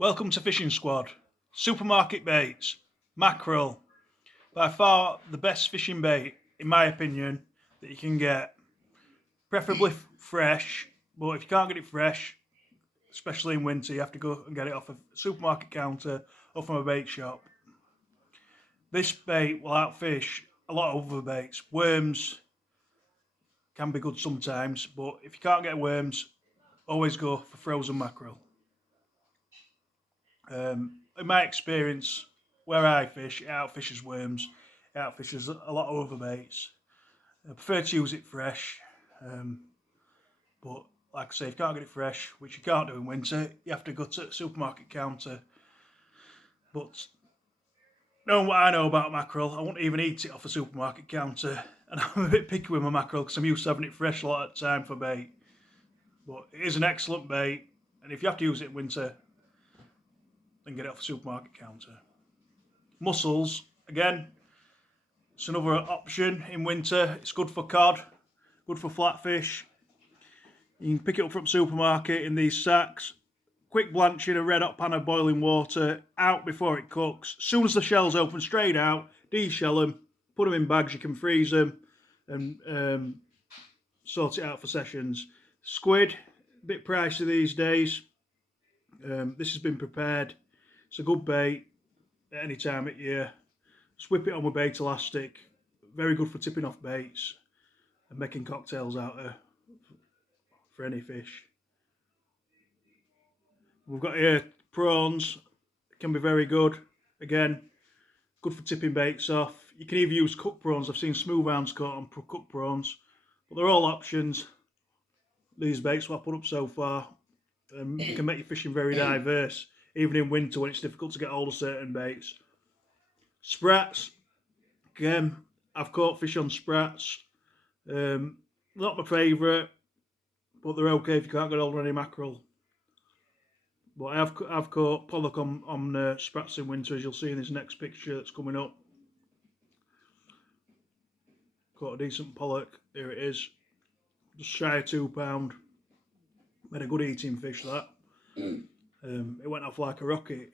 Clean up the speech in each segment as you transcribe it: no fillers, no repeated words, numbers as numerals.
Welcome to Fishing Squad. Supermarket baits, mackerel, by far the best fishing bait, in my opinion, that you can get. Preferably fresh, but if you can't get it fresh, especially in winter, you have to go and get it off a supermarket counter or from a bait shop. This bait will outfish a lot of other baits. Worms can be good sometimes, but if you can't get worms, always go for frozen mackerel. In my experience, where I fish, it outfishes worms, it outfishes a lot of other baits. I prefer to use it fresh, but like I say, if you can't get it fresh, which you can't do in winter, you have to go to the supermarket counter. But knowing what I know about mackerel, I won't even eat it off a supermarket counter, and I'm a bit picky with my mackerel because I'm used to having it fresh a lot of the time for bait. But it is an excellent bait, and if you have to use it in winter, then get it off a supermarket counter. Mussels, again, it's another option in winter. It's good for cod, good for flatfish. You can pick it up from the supermarket in these sacks. Quick blanch in a red hot pan of boiling water, out before it cooks. As soon as the shell's open, straight out, de-shell them, put them in bags, you can freeze them and sort it out for sessions. Squid, a bit pricey these days. This has been prepared. It's a good bait at any time of year. Just whip it on with bait elastic. Very good for tipping off baits and making cocktails out of for any fish. We've got here prawns. Can be very good. Again, good for tipping baits off. You can even use cooked prawns. I've seen smooth hounds caught on cooked prawns, but they're all options. These baits what I put up so far. You can make your fishing very diverse, even in winter when it's difficult to get hold of certain baits. Sprats, again, I've caught fish on sprats. Not my favourite, but they're okay if you can't get hold of any mackerel. But I've caught pollock on sprats in winter, as you'll see in this next picture that's coming up. Caught a decent pollock. Here it is, just shy of £2. Made a good eating fish that. It went off like a rocket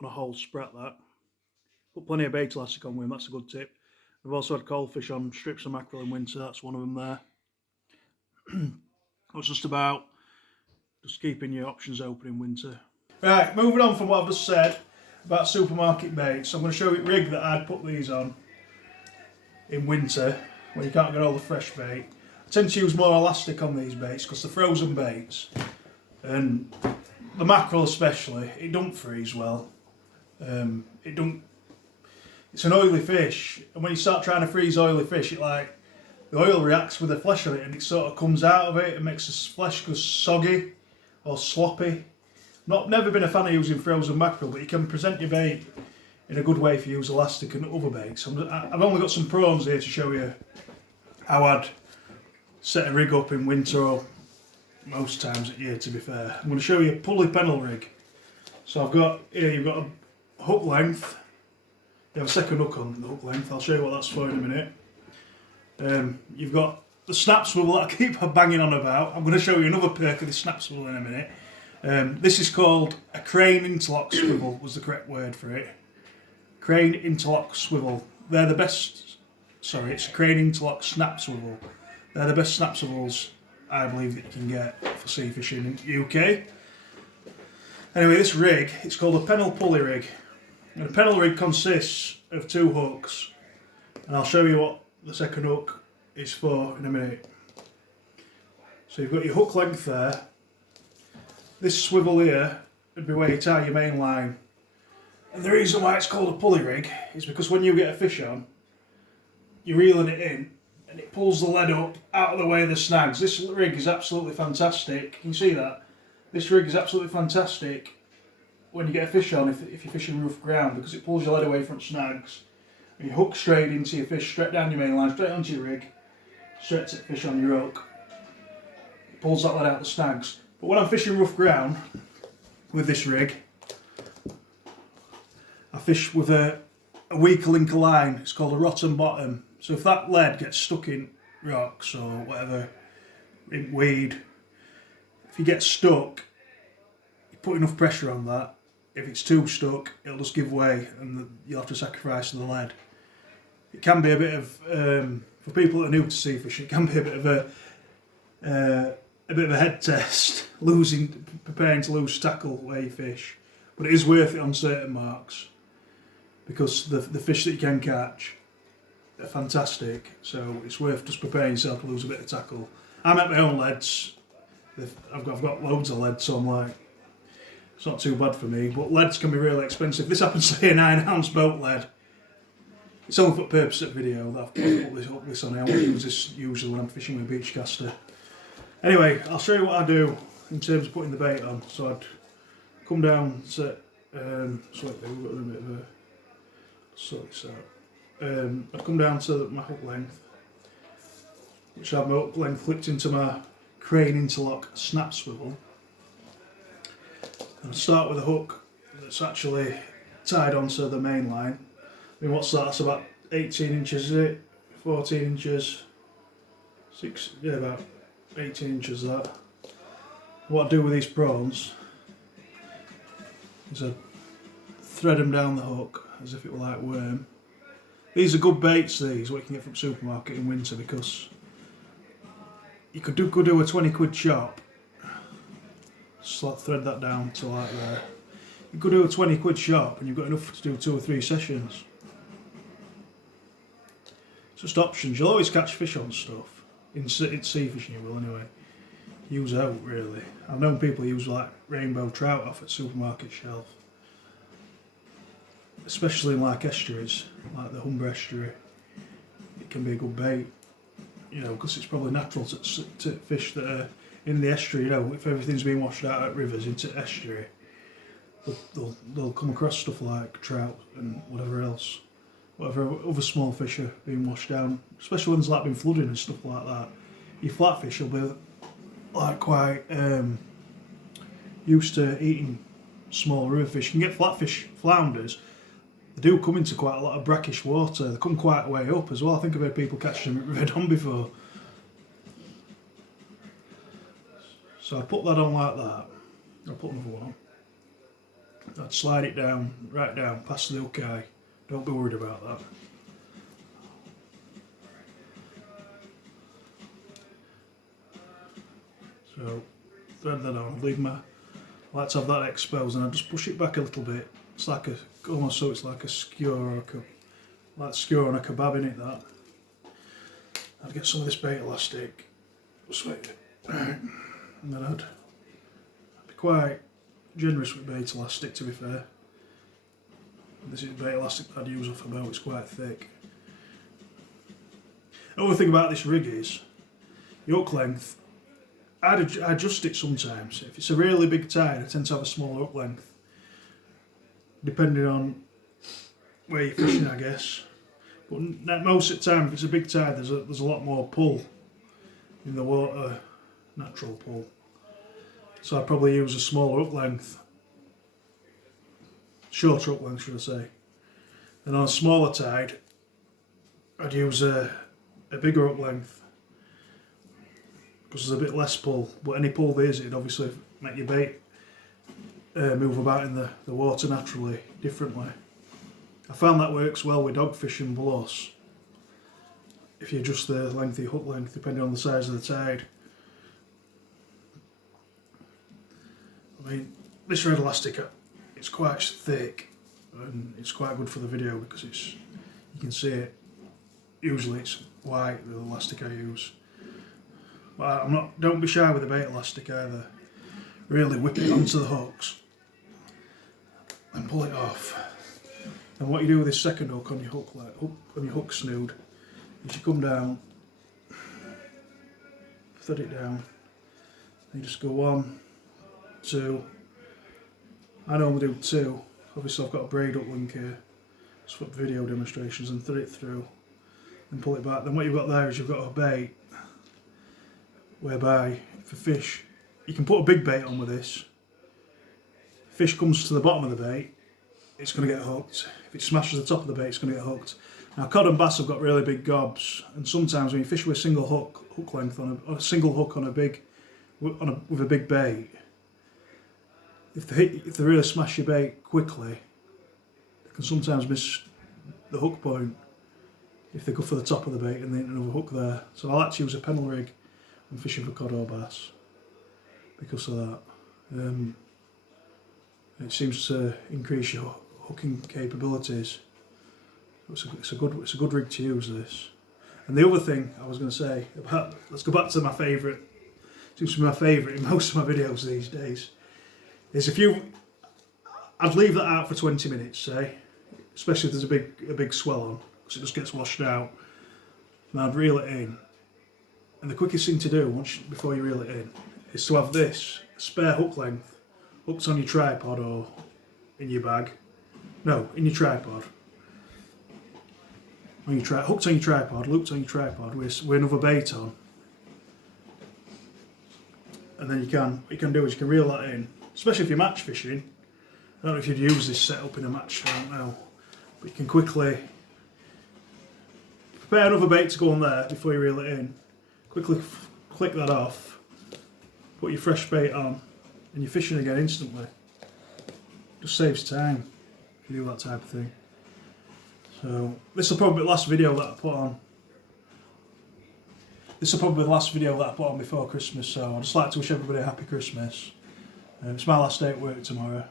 on a whole sprat that. Put plenty of bait elastic on with him, that's a good tip. We've also had coalfish on strips of mackerel in winter, that's one of them there. It's just about just keeping your options open in winter. Right, moving on from what I've just said about supermarket baits, I'm going to show you a rig that I'd put these on in winter when you can't get all the fresh bait. I tend to use more elastic on these baits because they're frozen baits, and the mackerel especially, it don't freeze well. It's an oily fish, and when you start trying to freeze oily fish, the oil reacts with the flesh on it, and it sort of comes out of it and makes the flesh go soggy or sloppy. Never been a fan of using frozen mackerel, but you can present your bait in a good way if you use elastic and other baits. I've only got some prawns here to show you how I'd set a rig up in winter, or most times at year, to be fair. I'm going to show you a pulley pennel rig. So I've got here, you've got a hook length. You have a second hook on the hook length. I'll show you what that's for in a minute. You've got the snap swivel that I keep banging on about. I'm going to show you another perk of the snap swivel in a minute. This is called a crane interlock swivel, was the correct word for it. Crane interlock swivel. They're the best. Sorry, it's a crane interlock snap swivel. They're the best snap swivels I believe that you can get for sea fishing in the UK. Anyway, this rig, it's called a pennel pulley rig. And a pennel rig consists of two hooks, and I'll show you what the second hook is for in a minute. So you've got your hook length there. This swivel here would be where you tie your main line. And the reason why it's called a pulley rig is because when you get a fish on, you're reeling it in, and it pulls the lead up out of the way of the snags. This rig is absolutely fantastic. Can you see that? This rig is absolutely fantastic when you get a fish on, if you're fishing rough ground, because it pulls your lead away from snags. And you hook straight into your fish, straight down your main line, straight onto your rig, straight to the fish on your hook. It pulls that lead out of the snags. But when I'm fishing rough ground with this rig, I fish with a weaker link of line. It's called a rotten bottom. So if that lead gets stuck in rocks or whatever, in weed, if you get stuck, you put enough pressure on that. If it's too stuck, it'll just give way and you'll have to sacrifice the lead. It can be a bit of, for people that are new to sea fishing, it can be a bit of a head test, preparing to lose tackle where you fish. But it is worth it on certain marks because the fish that you can catch are fantastic. So it's worth just preparing yourself to lose a bit of tackle. I make my own leads. I've got loads of lead, so I'm like, it's not too bad for me. But leads can be really expensive. This happens to be a 9-ounce boat lead. It's only for the purpose of the video that I've put this on. I won't use this usually when I'm fishing with a beach caster. Anyway, I'll show you what I do in terms of putting the bait on. So I'd come down, set, slightly, we've got a bit of a, sort this out. I'd come down to my hook length, which I have my hook length flipped into my crane interlock snap swivel. And I'd start with a hook that's actually tied onto the main line. I mean, what's that? That's about 18 inches, is it? 14 inches? About 18 inches that. What I do with these prawns is I thread them down the hook as if it were like worm. These are good baits, these, what you can get from supermarket in winter, because you could do a 20 quid shop, thread that down to like there. You could do a 20 quid shop and you've got enough to do 2 or 3 sessions. It's just options. You'll always catch fish on stuff. In sea fishing you will anyway. Use out really. I've known people use like rainbow trout off at supermarket shelf. Especially in like estuaries, like the Humber estuary. It can be a good bait. You know, because it's probably natural to fish that are in the estuary, you know, if everything's being washed out at rivers into estuary, they'll come across stuff like trout and whatever else. Whatever other small fish are being washed down, especially ones like been flooding and stuff like that. Your flatfish will be like quite used to eating small river fish. You can get flatfish flounders. They do come into quite a lot of brackish water. They come quite a way up as well. I think I've heard people catching them at River Don before. So I put that on like that. I'll put another one on. I'd slide it down, right down, past the hook eye. Don't be worried about that. So thread that on, leave my, I like to have that exposed, and I just push it back a little bit. It's like almost so it's like a skewer or like skewer on a kebab in it, that. I'd get some of this bait elastic, just wait it, right, and then I'd be quite generous with bait elastic, to be fair. This is bait elastic that I'd use off a boat, it's quite thick. The other thing about this rig is, the hook length, I adjust it sometimes. If it's a really big tide, I tend to have a smaller hook length, depending on where you're fishing, I guess. But most of the time, if it's a big tide, there's a lot more pull in the water, natural pull. So I'd probably use a smaller hook length. Shorter hook length, should I say. And on a smaller tide, I'd use a bigger hook length, because there's a bit less pull. But any pull there is, it'd obviously make your bait move about in the water naturally, differently. I found that works well with dogfish and bluffs. If you adjust the length of your hook length depending on the size of the tide. I mean, this red elastic, it's quite thick and it's quite good for the video because you can see it. Usually it's white, the elastic I use. But don't be shy with the bait elastic either. Really whip it onto the hooks and pull it off. And what you do with this second hook on your hook snood is you come down, thread it down, and you just go 1, 2. I normally do 2. Obviously I've got a braid hook link here, just for video demonstrations, and thread it through and pull it back. Then what you've got there is you've got a bait whereby for fish, you can put a big bait on with this. Fish comes to the bottom of the bait, it's going to get hooked. If it smashes the top of the bait, it's going to get hooked. Now cod and bass have got really big gobs, and sometimes when you fish with a single hook length on a single hook on a big with a big bait, if they really smash your bait quickly, they can sometimes miss the hook point if they go for the top of the bait and then another hook there. So I like to use a pennel rig when fishing for cod or bass because of that. It seems to increase your hooking capabilities. It's a good rig to use, this. And the other thing I was going to say about, let's go back to my favourite. Seems to be my favourite in most of my videos these days. Is I'd leave that out for 20 minutes, say, especially if there's a big swell on, because it just gets washed out. And I'd reel it in. And the quickest thing to do before you reel it in is to have this spare hook length hooked on your tripod or in your bag. No, in your tripod. Hooked on your tripod, looped on your tripod with another bait on. And then what you can do is you can reel that in, especially if you're match fishing. I don't know if you'd use this setup in a match, I don't know. But you can quickly prepare another bait to go on there before you reel it in. Quickly click that off, put your fresh bait on, and you're fishing again instantly. Just saves time if you do that type of thing. So this will probably be the last video that I put on. This will probably be the last video that I put on before Christmas, so I'd just like to wish everybody a happy Christmas. It's my last day at work tomorrow.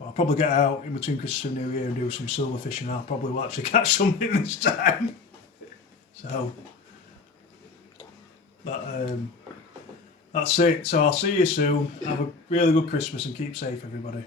I'll probably get out in between Christmas and New Year and do some silver fishing. I'll probably will actually catch something this time. So that's it. So I'll see you soon. Have a really good Christmas and keep safe, everybody.